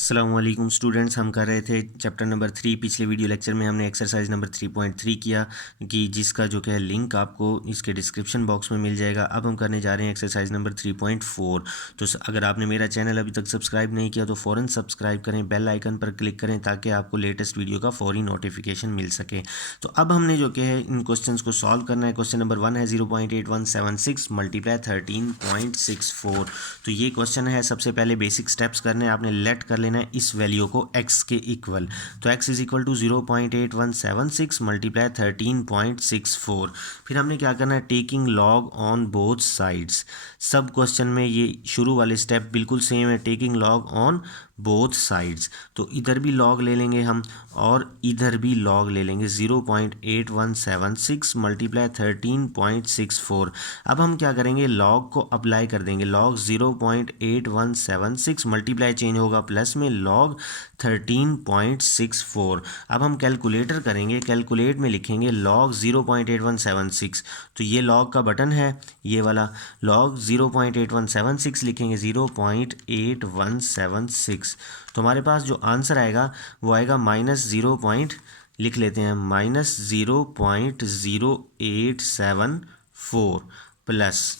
अस्सलाम वालेकुम स्टूडेंट्स, हम कर रहे थे चैप्टर नंबर 3। पिछले वीडियो लेक्चर में हमने एक्सरसाइज नंबर 3.3 किया कि जिसका जो है लिंक आपको इसके डिस्क्रिप्शन बॉक्स में मिल जाएगा। अब हम करने जा रहे हैं एक्सरसाइज नंबर 3.4। तो अगर आपने मेरा चैनल अभी तक सब्सक्राइब नहीं किया तो फ़ौरन सब्सक्राइब करें, बेल आइकन पर क्लिक करें ताकि आपको लेटेस्ट वीडियो का फौरी नोटिफिकेशन मिल सके। तो अब हमने जो कि है इन क्वेश्चन को सॉल्व करना है। क्वेश्चन नंबर 1 है 0.8176 मल्टीप्लाई 13.64। तो ये क्वेश्चन है। सबसे पहले बेसिक स्टेप्स करने हैं, आपने लेट कर लेना है इस वैल्यू को x के इक्वल। तो x is equal to 0.8176 multiply 13.64। फिर हमने क्या करना है, taking log on both sides. सब क्वेश्चन में ये शुरू वाले स्टेप बिल्कुल सेम है, taking log on both sides. तो इधर भी लॉग ले लेंगे हम और इधर भी लॉग ले लेंगे। 0.8176 मल्टीप्लाई 13.64। अब हम क्या करेंगे, लॉग को अप्लाई कर देंगे। लॉग 0.8176 मल्टीप्लाई चेंज होगा प्लस में लॉग 13.64। अब हम कैलकुलेटर करेंगे, कैलकुलेट में लिखेंगे लॉग 0.8176। तो ये लॉग का बटन है, ये वाला लॉग 0.8176 लिखेंगे 0.8176। तो हमारे पास जो आंसर आएगा वो आएगा -0. लिख लेते हैं -0.0874 प्लस।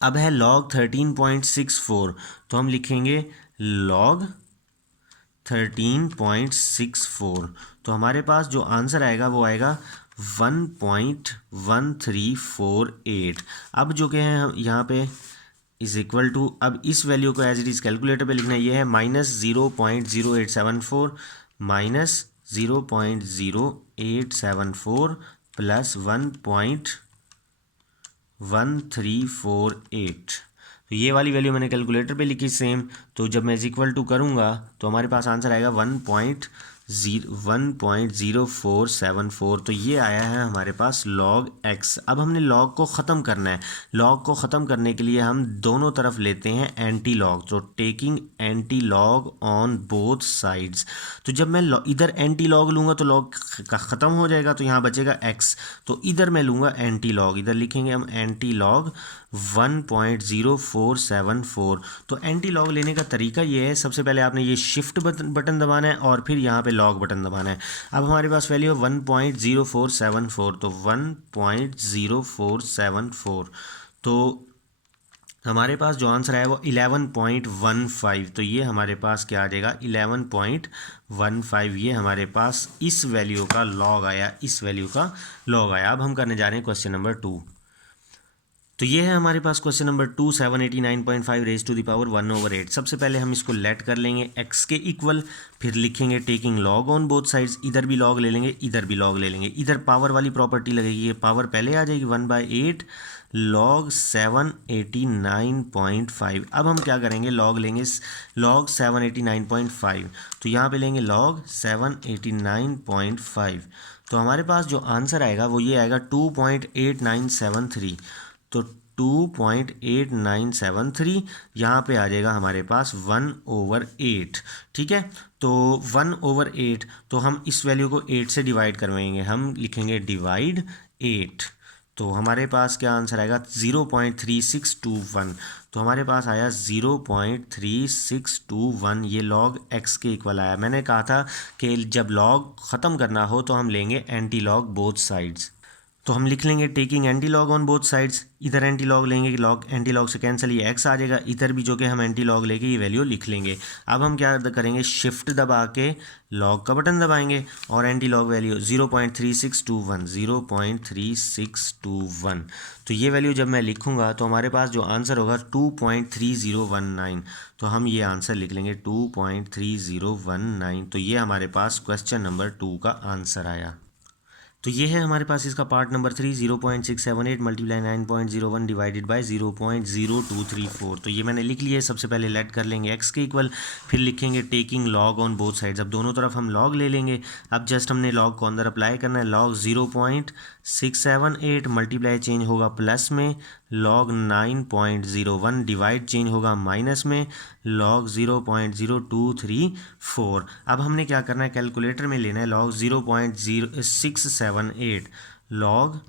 अब है लॉग 13.64, तो हम लिखेंगे लॉग 13.64। तो हमारे पास जो आंसर आएगा वो आएगा 1.1348। अब जो कि है यहाँ पे इज इक्वल टू, अब इस वैल्यू को एज इट इज़ कैलकुलेटर पे लिखना है। ये है -0.0874 -0.0874 प्लस 1.1348। तो ये वाली वैल्यू मैंने कैलकुलेटर पे लिखी सेम। तो जब मैं इज इक्वल टू करूँगा तो हमारे पास आंसर आएगा 1.0474। तो ये आया है हमारे पास लॉग x। अब हमने लॉग को ख़त्म करना है। लॉग को ख़त्म करने के लिए हम दोनों तरफ लेते हैं एंटी लॉग। तो taking anti log on both sides. तो जब मैं इधर एंटी लॉग लूँगा तो लॉग का ख़त्म हो जाएगा, तो यहाँ बचेगा x। तो इधर मैं लूँगा एंटी लॉग, इधर लिखेंगे हम एंटी लॉग 1.0474। तो एंटी लॉग लेने का तरीका ये है, सबसे पहले आपने ये शिफ्ट बटन दबाना है और फिर यहाँ पे लॉग बटन दबाना है। अब हमारे पास वैल्यू है 1.0474, तो 1.0474। तो हमारे पास जो आंसर है वो 11.15। तो ये हमारे पास क्या आ जाएगा, 11.15। ये हमारे पास इस वैल्यू का लॉग आया, इस वैल्यू का लॉग आया। अब हम करने जा रहे हैं क्वेश्चन नंबर 2। तो ये है हमारे पास question number 2, 789.5 raise to the power 1/8। सबसे पहले हम इसको लेट कर लेंगे x के इक्वल, फिर लिखेंगे taking log on both sides. इधर भी लॉग ले लेंगे, इधर भी लॉग ले लेंगे। इधर पावर वाली प्रॉपर्टी लगेगी, ये पावर पहले आ जाएगी 1/8 लॉग 789.5। अब हम क्या करेंगे, लॉग लेंगे लॉग 789.5। तो यहाँ पे लेंगे लॉग 789.5। तो हमारे पास जो आंसर आएगा वो ये आएगा 2.8973। तो 2.8973 यहाँ पे आ जाएगा हमारे पास 1/8। ठीक है, तो 1/8। तो हम इस वैल्यू को 8 से डिवाइड करवाएंगे, हम लिखेंगे डिवाइड 8। तो हमारे पास क्या आंसर आएगा 0.3621। तो हमारे पास आया 0.3621। ये लॉग x के इक्वल आया। मैंने कहा था कि जब लॉग ख़त्म करना हो तो हम लेंगे एंटी लॉग बोथ साइड्स। तो हम लिख लेंगे taking anti log on both sides. इधर एंटी लॉग लेंगे, लॉग एंटी लॉग से कैंसिल, ये x आ जाएगा। इधर भी जो कि हम एंटी लॉग लेके ये वैल्यू लिख लेंगे। अब हम क्या करेंगे, शिफ्ट दबा के लॉग का बटन दबाएंगे और एंटी लॉग वैल्यू 0.3621, 0.3621। तो ये वैल्यू जब मैं लिखूंगा तो हमारे पास जो आंसर होगा 2.3019। तो हम ये आंसर लिख लेंगे 2.3019। तो ये हमारे पास क्वेश्चन नंबर 2 का आंसर आया। तो ये है हमारे पास इसका part number 3, 0.678 multiply 9.01 divided by 0.0234। तो ये मैंने लिख लिया है। सबसे पहले लेट कर लेंगे x के इक्वल, फिर लिखेंगे taking log on both sides. अब दोनों तरफ हम लॉग ले लेंगे। अब जस्ट हमने लॉग को अंदर अप्लाई करना है। लॉग 0.678 मल्टीप्लाई चेंज होगा प्लस में, लॉग 9.01 डिवाइड चेंज होगा माइनस में, लॉग 0.0234। अब हमने क्या करना है, कैलकुलेटर में लेना है लॉग 0.0678, लॉग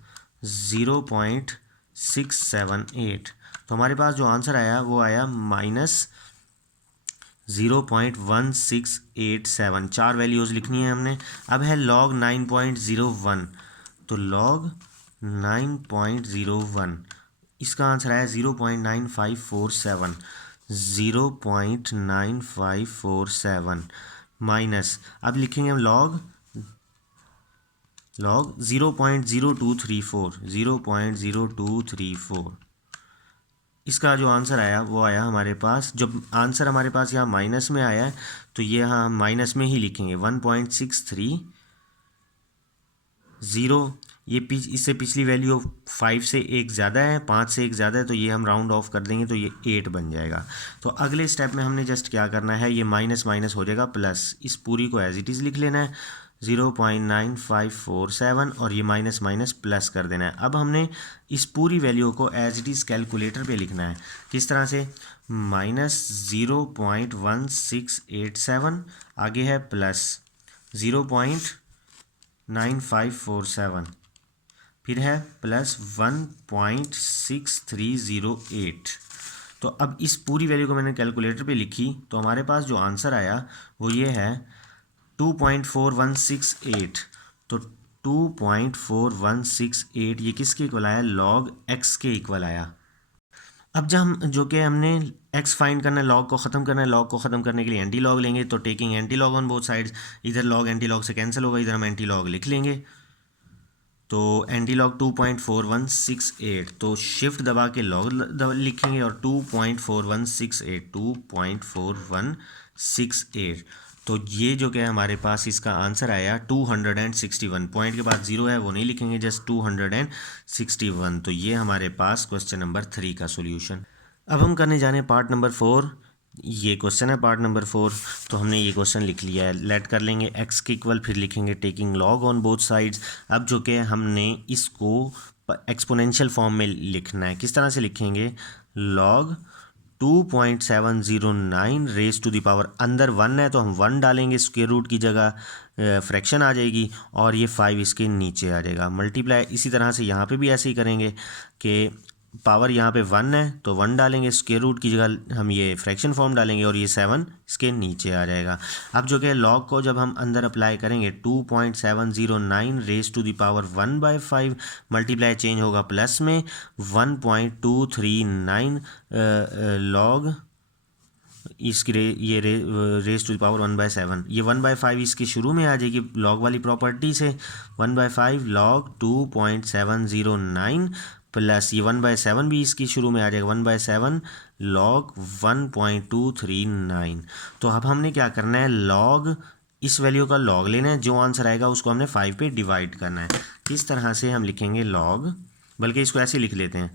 0.678। तो हमारे पास जो आंसर आया वो आया 0.1687, चार वैल्यूज़ लिखनी है हमने। अब है log 9.01, तो log 9.01 इसका आंसर आया 0.9547, 0.9547 माइनस, अब लिखेंगे हम log 0.0234, 0.0234। इसका जो आंसर आया वो आया हमारे पास, जब आंसर हमारे पास यहाँ माइनस में आया है तो ये यहाँ हम माइनस में ही लिखेंगे 1.630। ये इससे पिछली वैल्यू 5 से एक ज़्यादा है, 5 से एक ज़्यादा है, तो ये हम राउंड ऑफ कर देंगे तो ये 8 बन जाएगा। तो अगले स्टेप में हमने जस्ट क्या करना है, ये माइनस माइनस हो जाएगा प्लस, इस पूरी को एज इट इज़ लिख लेना है 0.9547 और ये माइनस माइनस प्लस कर देना है। अब हमने इस पूरी वैल्यू को एज इट इज़ कैलकुलेटर पे लिखना है। किस तरह से, -0.1687, आगे है प्लस 0.9547, फिर है प्लस 1.6308। तो अब इस पूरी वैल्यू को मैंने कैलकुलेटर पे लिखी तो हमारे पास जो आंसर आया वो ये है 2.4168। तो 2.4168 ये किसके इक्वल आया, log x के इक्वल आया। अब जब हम जो कि हमने x फाइंड करना है, log को ख़त्म करना है, log को ख़त्म करने के लिए एंटी लॉग लेंगे, तो taking anti log on both sides, इधर log एंटी लॉग से कैंसिल होगा, इधर हम एंटी लॉग लिख लेंगे। तो एंटी लॉग 2.4168, तो शिफ्ट दबा के लॉग लिखेंगे और 2.4168 तो ये जो क्या है हमारे पास इसका आंसर आया 261। पॉइंट के बाद जीरो है वो नहीं लिखेंगे, जस्ट 261। तो ये हमारे पास क्वेश्चन नंबर 3 का सॉल्यूशन। अब हम करने जा रहे हैं पार्ट नंबर 4। ये क्वेश्चन है पार्ट नंबर 4, तो हमने ये क्वेश्चन लिख लिया है। लेट कर लेंगे x के इक्वल, फिर लिखेंगे taking log on both sides. अब जो कि हमने इसको एक्सपोनेंशियल फॉर्म में लिखना है। किस तरह से लिखेंगे, log 2.709 raise to the power, अंदर 1 है तो हम 1 डालेंगे स्क्वायर रूट की जगह, फ्रैक्शन आ जाएगी और ये 5 इसके नीचे आ जाएगा, मल्टीप्लाई। इसी तरह से यहाँ पे भी ऐसे ही करेंगे कि पावर यहाँ पे 1 है तो 1 डालेंगे, स्क्वायर रूट की जगह हम ये फ्रैक्शन फॉर्म डालेंगे और ये 7 इसके नीचे आ जाएगा। अब जो कि लॉग को जब हम अंदर अप्लाई करेंगे 2.709 raise to the power 1/5 multiply change होगा प्लस में 1.239 लॉग इसकी ये रेज टू द पावर 1/7, ये 1/5 इसकी शुरू में आ जाएगी लॉग वाली प्रॉपर्टी से, 1/5 लॉग 2.709 प्लस ये 1/7 भी इसकी शुरू में आ जाएगा 1/7 लॉग 1.239। तो अब हमने क्या करना है, लॉग इस वैल्यू का लॉग लेना है, जो आंसर आएगा उसको हमने 5 पे डिवाइड करना है। किस तरह से हम लिखेंगे लॉग, बल्कि इसको ऐसे लिख लेते हैं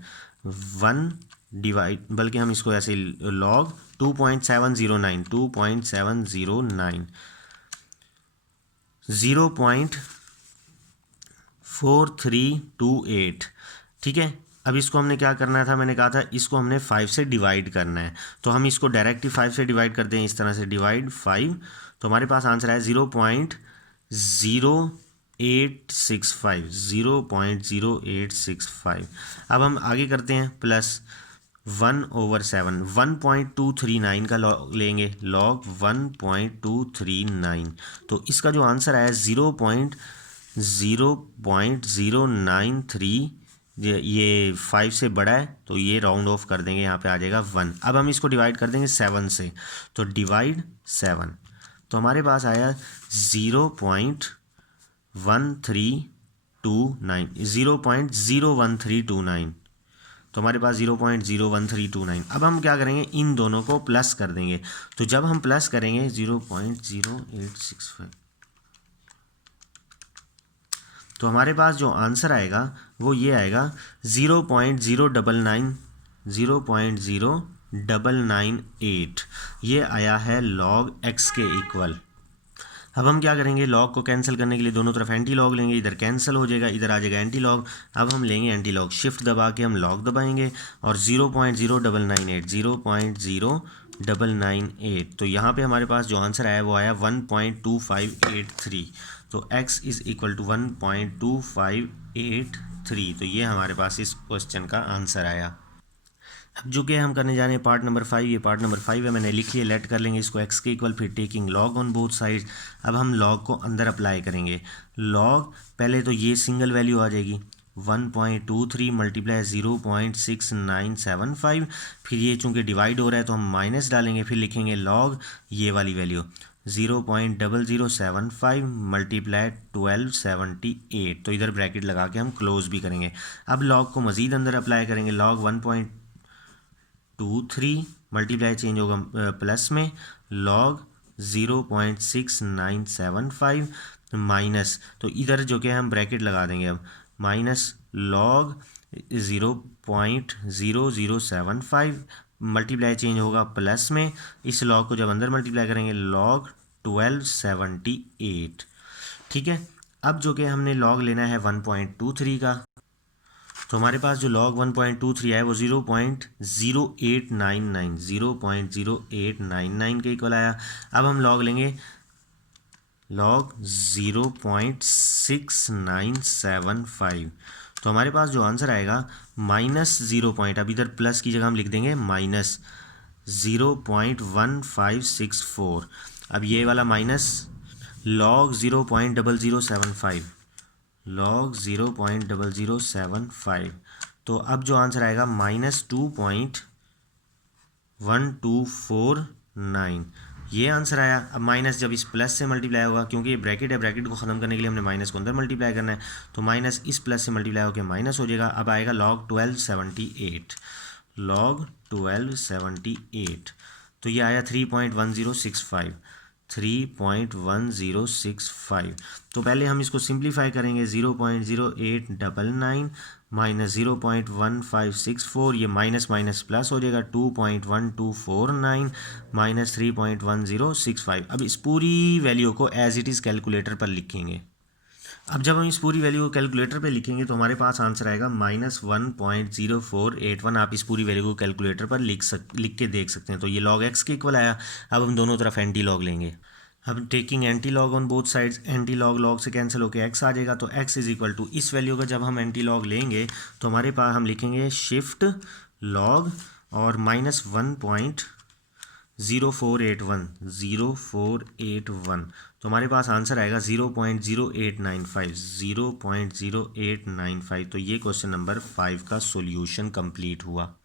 1 डिवाइड, बल्कि हम इसको ऐसे लॉग 2.709 0.4328, ठीक है। अब इसको हमने क्या करना था, मैंने कहा था इसको हमने 5 से डिवाइड करना है, तो हम इसको डायरेक्टली 5 से डिवाइड करते हैं, इस तरह से डिवाइड 5, तो हमारे पास आंसर है 0.0865। अब हम आगे करते हैं प्लस 1/7, 1.239 का लॉग लेंगे, लॉग 1.239, तो इसका जो आंसर आया 0.093, ये 5 से बड़ा है तो ये राउंड ऑफ कर देंगे, यहाँ पे आ जाएगा 1। अब हम इसको डिवाइड कर देंगे 7 से, तो डिवाइड 7, तो हमारे पास आया 0.01329, तो हमारे पास 0.01329। अब हम क्या करेंगे, इन दोनों को प्लस कर देंगे, तो जब हम प्लस करेंगे 0.0865, तो हमारे पास जो आंसर आएगा वो ये आएगा 0.0998, ये आया है लॉग x के इक्वल। अब हम क्या करेंगे, लॉग को कैंसिल करने के लिए दोनों तरफ एंटी लॉग लेंगे, इधर कैंसिल हो जाएगा, इधर आ जाएगा एंटी लॉग। अब हम लेंगे एंटी लॉग, शिफ्ट दबा के हम लॉग दबाएंगे और 0.0998, तो यहाँ पे हमारे पास जो आंसर आया वो आया 1.2583, तो x इज़ इक्वल टू 1.2583, तो ये हमारे पास इस क्वेश्चन का आंसर आया। अब जो कि हम करने जा रहे हैं पार्ट नंबर 5, ये पार्ट नंबर 5 है, मैंने लिख लिया। लेट कर लेंगे इसको x के इक्वल, फिर taking log on both sides. अब हम लॉग को अंदर अप्लाई करेंगे। लॉग पहले तो ये सिंगल वैल्यू आ जाएगी 1.23 मल्टीप्लाई 0.6975, फिर ये चूँकि डिवाइड हो रहा है तो हम माइनस डालेंगे, फिर लिखेंगे लॉग ये वाली वैल्यू 0.0075 मल्टीप्लाई 1278। तो इधर ब्रैकेट लगा के हम क्लोज भी करेंगे। अब लॉग को मज़ीद अंदर अप्लाई करेंगे। लॉग 1.23 मल्टीप्लाई चेंज होगा प्लस में लॉग 0.6975 माइनस, तो इधर जो कि हम ब्रैकेट लगा देंगे अब माइनस लॉग 0.0075 मल्टीप्लाई चेंज होगा प्लस में, इस लॉग को जब अंदर मल्टीप्लाई करेंगे लॉग 1278। ठीक है। अब जो कि हमने लॉग लेना है 1.23 का, तो हमारे पास जो log 1.23 है वो 0.0899 के इक्वल आया। अब हम log लेंगे log 0.6975, तो हमारे पास जो आंसर आएगा माइनस 0 पॉइंट, अब इधर प्लस की जगह हम लिख देंगे माइनस 0.1564। अब ये वाला माइनस log 0.0075 log 0.0075, तो अब जो आंसर आएगा -2.1249, ये आंसर आया। अब माइनस जब इस प्लस से मल्टीप्लाई होगा, क्योंकि ये ब्रैकेट है, ब्रैकेट को ख़त्म करने के लिए हमने माइनस को अंदर मल्टीप्लाई करना है, तो माइनस इस प्लस से मल्टीप्लाई होकर माइनस हो जाएगा। अब आएगा log 1278, log 1278, तो ये आया 3.1065। तो पहले हम इसको सिंप्लीफाई करेंगे। 0.0899 माइनस 0.1564, ये माइनस माइनस प्लस हो जाएगा 2.1249 माइनस 3.1065। अब इस पूरी वैल्यू को एज इट इज़ कैलकुलेटर पर लिखेंगे। अब जब हम इस पूरी वैल्यू को कैलकुलेटर पे लिखेंगे तो हमारे पास आंसर आएगा -1.0481। आप इस पूरी वैल्यू को कैलकुलेटर पर लिख के देख सकते हैं। तो ये log x के इक्वल आया। अब हम दोनों तरफ एंटी लॉग लेंगे। अब taking anti log on both sides, anti log log से कैंसिल होकर x आ जाएगा, तो x इज इक्वल टू इस वैल्यू का जब हम एंटी लॉग लेंगे तो हमारे पास हम लिखेंगे शिफ्ट लॉग और -1.0481, तो हमारे पास आंसर आएगा 0.0895। तो ये क्वेश्चन नंबर 5 का सॉल्यूशन कंप्लीट हुआ।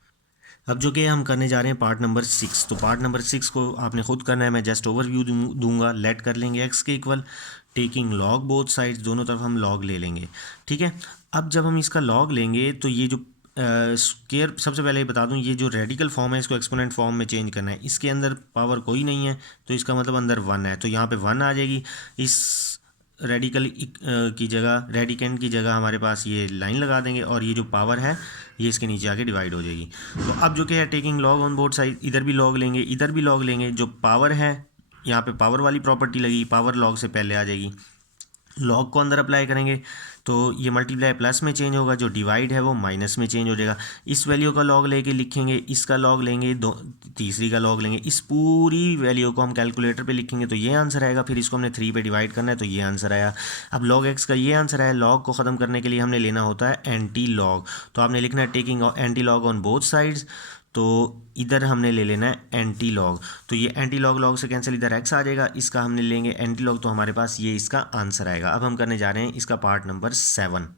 अब जो कि हम करने जा रहे हैं पार्ट नंबर 6, तो पार्ट नंबर 6 को आपने खुद करना है, मैं जस्ट ओवरव्यू दूंगा। लेट कर लेंगे x के equal, taking log both sides, दोनों तरफ हम लॉग ले लेंगे। ठीक है। अब जब हम इसका लॉग लेंगे तो ये जो स्क्वायर, सबसे पहले बता दूं, ये जो रेडिकल फॉर्म है इसको एक्सपोनेंट फॉर्म में चेंज करना है। इसके अंदर पावर कोई नहीं है तो इसका मतलब अंदर 1 है, तो यहाँ पे 1 आ जाएगी। इस रेडिकल की जगह, रेडिकेंड की जगह हमारे पास ये लाइन लगा देंगे और ये जो पावर है ये इसके नीचे आके डिवाइड हो जाएगी। तो अब जो कि है taking log on both side, इधर भी लॉग लेंगे, इधर भी लॉग लेंगे। जो पावर है यहाँ पे पावर वाली प्रॉपर्टी लगी, पावर लॉग से पहले आ जाएगी। लॉग को अंदर अप्लाई करेंगे तो ये मल्टीप्लाई प्लस में चेंज होगा, जो डिवाइड है वो माइनस में चेंज हो जाएगा। इस वैल्यू का लॉग लेके लिखेंगे, इसका लॉग लेंगे, तीसरी का लॉग लेंगे, इस पूरी वैल्यू को हम कैलकुलेटर पे लिखेंगे तो ये आंसर आएगा। फिर इसको हमने 3 पे डिवाइड करना है तो ये आंसर आया। अब लॉग एक्स का ये आंसर है। लॉग को ख़त्म करने के लिए हमने लेना होता है एंटी लॉग, तो आपने लिखना है taking anti log on both sides, तो इधर हमने ले लेना है एंटी लॉग, तो ये एंटी लॉग लॉग से कैंसिल, इधर x आ जाएगा, इसका हमने लेंगे एंटी लॉग, तो हमारे पास ये इसका आंसर आएगा। अब हम करने जा रहे हैं इसका पार्ट नंबर 7।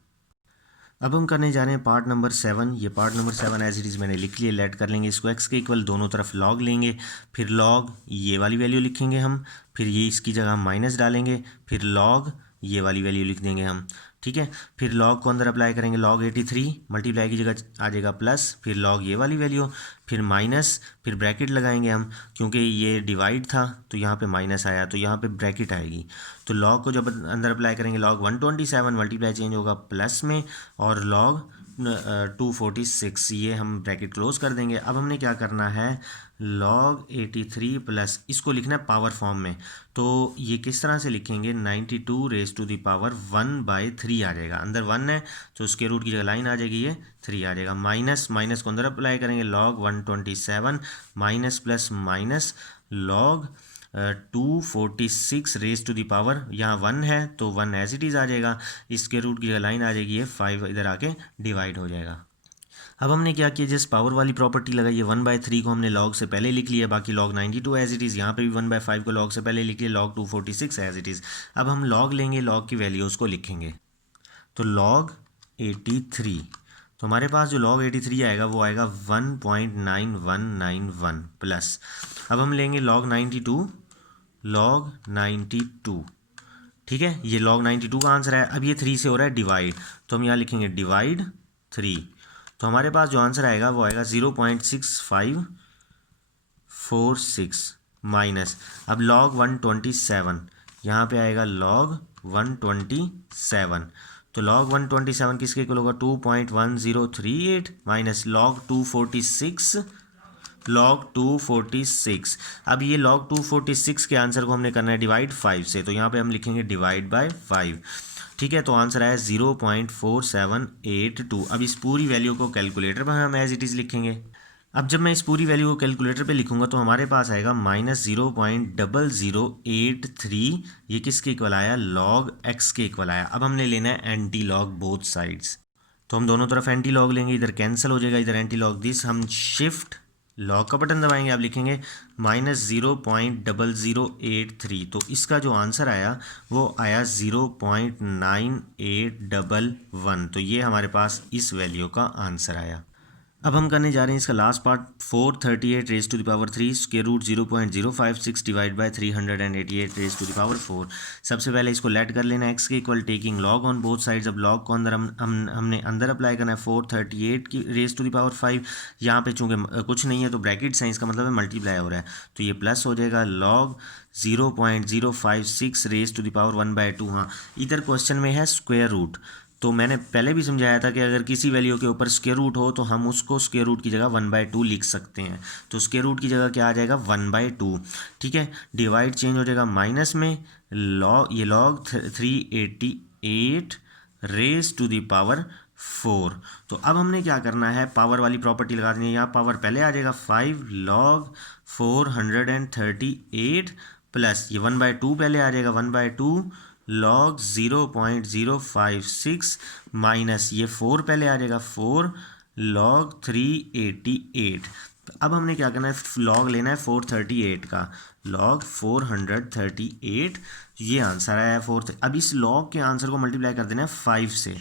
अब हम करने जा रहे हैं पार्ट नंबर 7। ये part number 7 as it is मैंने लिख लिया। लेट कर लेंगे इसको x के इक्वल, दोनों तरफ लॉग लेंगे, फिर लॉग ये वाली वैल्यू लिखेंगे हम, फिर ये इसकी जगह हम माइनस डालेंगे, फिर लॉग ये वाली वैल्यू लिख देंगे हम। ठीक है। फिर लॉग को अंदर अप्लाई करेंगे, log 83 मल्टीप्लाई की जगह आ जाएगा प्लस, फिर लॉग ये वाली वैल्यू, फिर माइनस, फिर ब्रैकेट लगाएंगे हम, क्योंकि ये डिवाइड था तो यहाँ पे माइनस आया तो यहाँ पे ब्रैकेट आएगी। तो लॉग को जब अंदर अप्लाई करेंगे log 127 मल्टीप्लाई चेंज होगा प्लस में, और log 246, ये हम ब्रैकेट क्लोज कर देंगे। अब हमने क्या करना है, log 83 प्लस, इसको लिखना है पावर फॉर्म में, तो ये किस तरह से लिखेंगे, 92 रेज टू द पावर 1/3 आ जाएगा। अंदर 1 है तो उसके रूट की जगह लाइन आ जाएगी, ये 3 आ जाएगा। माइनस माइनस को अंदर अप्लाई करेंगे, log 127 minus plus minus log 246 raise to the power, यहाँ 1 है तो 1 एज इट इज़ आ जाएगा, इसके रूट की जगह लाइन आ जाएगी, ये 5 इधर आके डिवाइड हो जाएगा। अब हमने क्या किया, जिस पावर वाली प्रॉपर्टी लगाई है 1/3 को हमने लॉग से पहले लिख लिया, बाकी log 92 एज इट इज़, यहाँ पे भी 1/5 को लॉग से पहले लिख लिया, log 246 एज इट इज़। अब हम लॉग लेंगे, लॉग की वैल्यूज़ को लिखेंगे। तो log 83, तो हमारे पास जो log 83 आएगा वो आएगा 1.9191 प्लस, अब हम लेंगे log 92, ठीक है, ये log 92 का आंसर है। अब ये 3 से हो रहा है डिवाइड, तो हम यहाँ लिखेंगे डिवाइड 3, तो हमारे पास जो आंसर आएगा वो आएगा 0.6546 माइनस, अब log 127, यहाँ पे आएगा log 127, तो log 127 किसके इक्वल होगा 2.1038 माइनस log 246। अब ये log 246 के आंसर को हमने करना है डिवाइड 5 से, तो यहाँ पे हम लिखेंगे डिवाइड बाय 5, ठीक है, तो आंसर आया 0.4782। अब इस पूरी वैल्यू को कैलकुलेटर पर हम एज इट इज़ लिखेंगे। अब जब मैं इस पूरी वैल्यू को कैलकुलेटर पे लिखूंगा तो हमारे पास आएगा -0.0083, ये किसके इक्वल आया, log x के इक्वल आया। अब हमने लेना है एंटी लॉग बोथ साइड्स, तो हम दोनों तरफ एंटी लॉग लेंगे, इधर कैंसिल हो जाएगा, इधर एंटी लॉग दिस, हम शिफ्ट लॉग का बटन दबाएंगे, आप लिखेंगे -0.0083, तो इसका जो आंसर आया वो आया 0.9811, तो ये हमारे पास इस वैल्यू का आंसर आया। अब हम करने जा रहे हैं इसका last part, 438 raise to the power 3 square root 0.056 divide by 388 raise to the power 4। सबसे पहले इसको लेट कर लेना x के equal taking log on both sides. अब लॉग को अंदर हमने अंदर अप्लाई करना है 438 की रेज टू द पावर 5, यहाँ पे चूँकि कुछ नहीं है तो ब्रैकेट साइंस का मतलब है मल्टीप्लाई हो रहा है, तो ये प्लस हो जाएगा log 0.056 raise to the power 1/2। हाँ, इधर क्वेश्चन में है स्क्वायर रूट, तो मैंने पहले भी समझाया था कि अगर किसी वैल्यू के ऊपर स्क्वायर रूट हो तो हम उसको स्क्वायर रूट की जगह 1/2 लिख सकते हैं, तो स्क्वायर रूट की जगह क्या आ जाएगा 1/2, ठीक है, डिवाइड चेंज हो जाएगा माइनस में, ये log 388 raise to the power 4। तो अब हमने क्या करना है, पावर वाली प्रॉपर्टी लगा देनी है, यहाँ पावर पहले आ जाएगा 5 log 438 प्लस ये 1/2 पहले आ जाएगा 1/2 log 0.056 माइनस ये 4 पहले आ जाएगा 4 log 388। अब हमने क्या करना है, log लेना है 438 का, log 438, ये आंसर आया है 4। अब इस log के आंसर को मल्टीप्लाई कर देना है 5 से,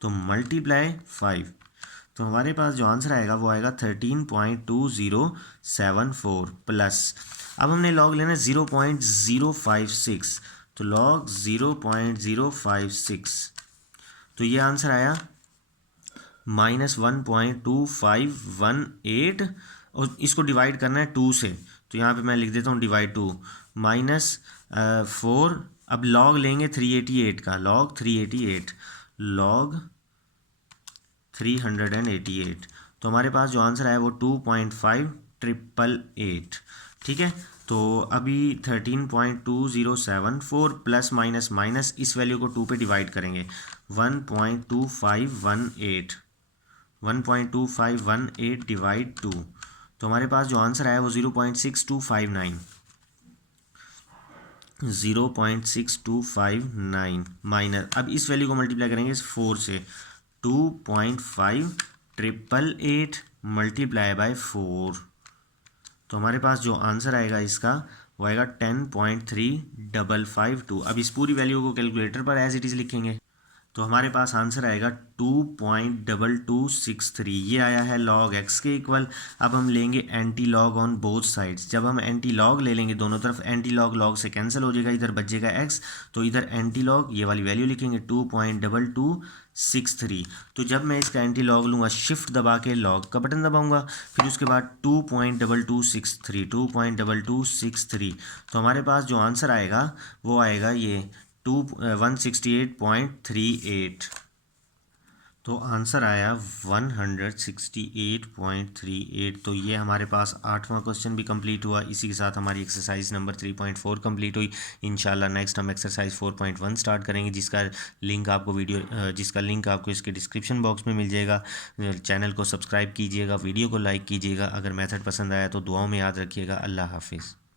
तो मल्टीप्लाई 5, तो हमारे पास जो आंसर आएगा वो आएगा 13.2074 प्लस, अब हमने log लेना है 0.056, तो log 0.056, तो ये आंसर आया -1.2518, और इसको डिवाइड करना है 2 से, तो यहाँ पे मैं लिख देता हूँ डिवाइड 2 -4। अब log लेंगे 388 का, log 388, तो हमारे पास जो आंसर आया वो 2.5888, ठीक है, तो अभी 13.2074 प्लस माइनस माइनस, इस वैल्यू को 2 पे डिवाइड करेंगे, 1.2518 डिवाइड 2, तो हमारे पास जो आंसर आया वो 0.6259 माइनस, अब इस वैल्यू को मल्टीप्लाई करेंगे 4 से, 2.5888 मल्टीप्लाई बाय 4, तो हमारे पास जो आंसर आएगा इसका वो आएगा 10.3552। अब इस पूरी वैल्यू को कैलकुलेटर पर एज इट इज़ लिखेंगे, तो हमारे पास आंसर आएगा 2.2263, ये आया है log x के इक्वल। अब हम लेंगे anti log on both sides, जब हम एंटी लॉग ले लेंगे दोनों तरफ एंटी लॉग से कैंसिल हो जाएगा, इधर बचेगा x, तो इधर एंटी लॉग ये वाली वैल्यू लिखेंगे 2.2263, तो जब मैं इसका एंटी लॉग लूँगा शिफ्ट दबा के लॉग का बटन दबाऊंगा, फिर उसके बाद 2.2263, तो हमारे पास जो आंसर आएगा वो आएगा ये 168.38, तो आंसर आया 168.38। तो ये हमारे पास 8वां क्वेश्चन भी कंप्लीट हुआ। इसी के साथ हमारी एक्सरसाइज नंबर 3.4 कंप्लीट हुई। इंशाल्लाह नेक्स्ट हम एक्सरसाइज 4.1 स्टार्ट करेंगे, जिसका लिंक आपको इसके डिस्क्रिप्शन बॉक्स में मिल जाएगा। चैनल को सब्सक्राइब कीजिएगा, वीडियो को लाइक कीजिएगा, अगर मेथड पसंद आया तो दुआओं में याद रखिएगा। अल्लाह हाफिज़।